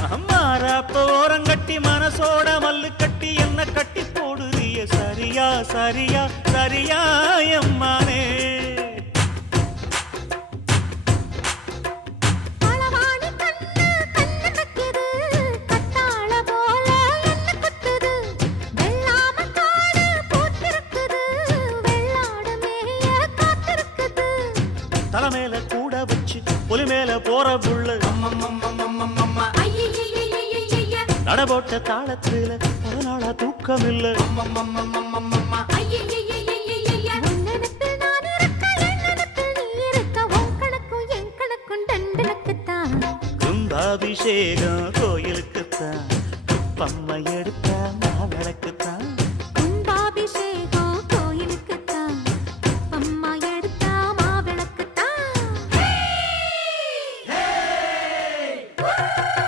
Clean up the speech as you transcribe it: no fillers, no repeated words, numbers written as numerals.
மாறாப்ப ஓரங்கட்டி மனசோட மல்லு கட்டி என்ன கட்டி போடுறிய சரியா சரியா சரியா எம்மானே தலைமையில கூட வச்சு புலி மேல போற புள்ள நடபோட்ட தாளத்துல பல நாளா தூக்கம் இல்ல கும்பாபிஷேகம் கோயிலுக்குத்தான் பம்மை எடுத்த மகளுக்குத்தான்